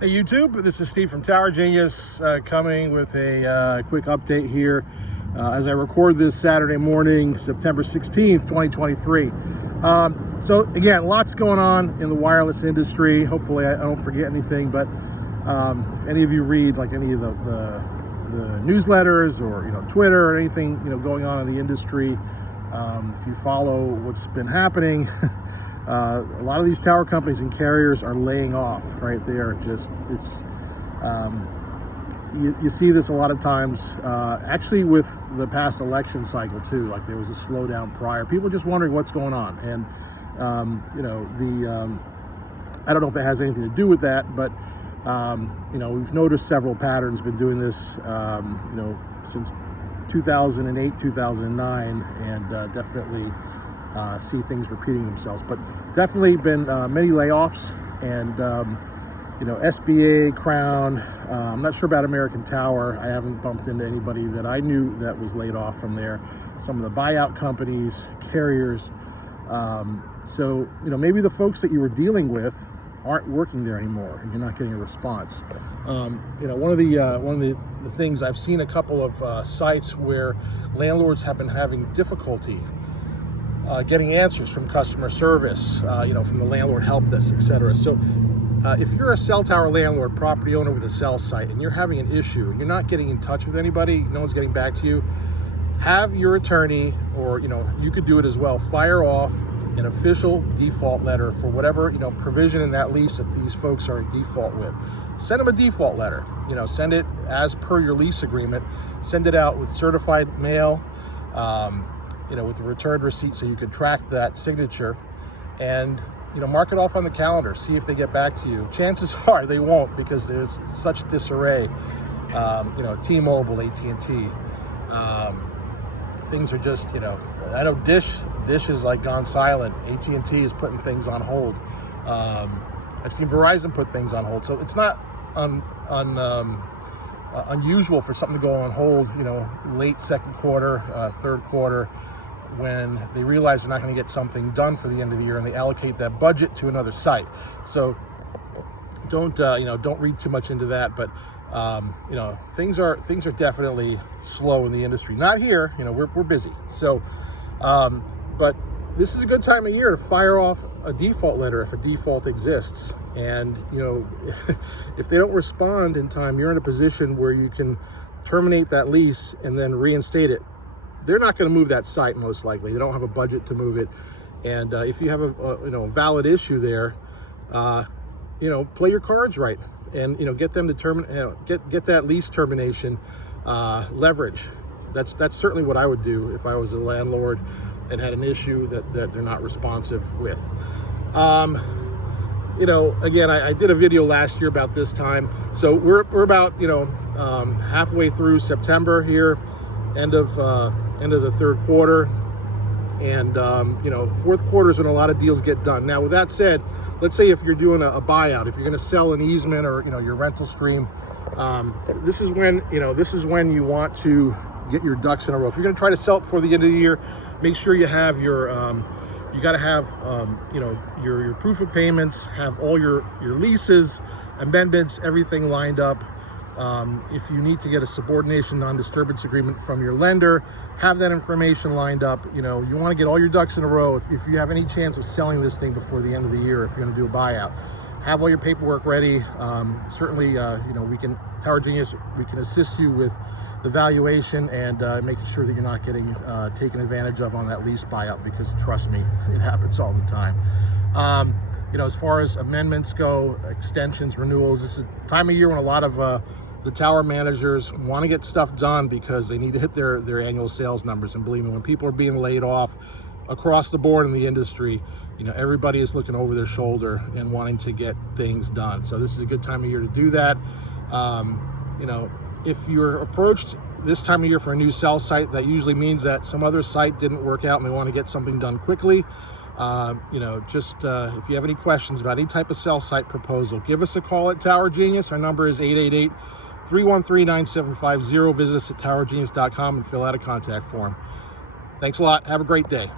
Hey YouTube, this is Steve from Tower Genius coming with a quick update here as I record this Saturday morning, September 16th, 2023. So again, lots going on in the wireless industry. Hopefully I don't forget anything, but if any of you read like any of the newsletters or Twitter or anything going on in the industry, if you follow what's been happening, a lot of these tower companies and carriers are laying off, right? They are just, you see this a lot of times, actually with the past election cycle too, like there was a slowdown prior. People just wondering what's going on. And, I don't know if it has anything to do with that, but, we've noticed several patterns, been doing this, since 2008, 2009, and definitely see things repeating themselves, but definitely been many layoffs, and SBA, Crown, I'm not sure about American Tower. I haven't bumped into anybody that I knew that was laid off from there. Some of the buyout companies, carriers, so maybe the folks that you were dealing with aren't working there anymore and you're not getting a response. One of the things I've seen, a couple of sites where landlords have been having difficulty getting answers from customer service, from the landlord help desk, etc. So if you're a cell tower landlord, property owner with a cell site, and you're having an issue, and you're not getting in touch with anybody, no one's getting back to you, have your attorney, or you could do it as well, fire off an official default letter for whatever provision in that lease that these folks are in default with. Send them a default letter. Send it as per your lease agreement. Send it out with certified mail. With a returned receipt, so you can track that signature, and mark it off on the calendar. See if they get back to you. Chances are they won't, because there's such disarray. T-Mobile, AT&T, things are just I know Dish is like gone silent. AT&T is putting things on hold. I've seen Verizon put things on hold, so it's not unusual for something to go on hold late second quarter, third quarter, when they realize they're not going to get something done for the end of the year, and they allocate that budget to another site. So don't read too much into that, but things are definitely slow in the industry. Not here, we're busy. So but this is a good time of year to fire off a default letter if a default exists. And if they don't respond in time, you're in a position where you can terminate that lease and then reinstate it. They're not going to move that site, most likely. They don't have a budget to move it. And if you have a valid issue there, play your cards right, and get them to get that lease termination leverage. That's certainly what I would do if I was a landlord and had an issue that they're not responsive with. Again, I did a video last year about this time, so we're about halfway through September here, end of the third quarter, and fourth quarter is when a lot of deals get done. Now, with that said, let's say if you're doing a buyout, if you're going to sell an easement or your rental stream, this is when you want to get your ducks in a row. If you're going to try to sell it before the end of the year, make sure you have your you got to have your proof of payments, have all your leases, amendments, everything lined up. If you need to get a subordination non-disturbance agreement from your lender, have that information lined up. You want to get all your ducks in a row. If you have any chance of selling this thing before the end of the year, if you're going to do a buyout, have all your paperwork ready. Certainly, Tower Genius, we can assist you with the valuation and making sure that you're not getting taken advantage of on that lease buyout, because trust me, it happens all the time. As far as amendments go, extensions, renewals, this is a time of year when a lot of the tower managers want to get stuff done because they need to hit their annual sales numbers. And believe me, when people are being laid off across the board in the industry, everybody is looking over their shoulder and wanting to get things done. So this is a good time of year to do that. If you're approached this time of year for a new cell site, that usually means that some other site didn't work out and they want to get something done quickly. If you have any questions about any type of cell site proposal, give us a call at Tower Genius. Our number is 888-313-9750. Visit us at towergenius.com and fill out a contact form. Thanks a lot. Have a great day.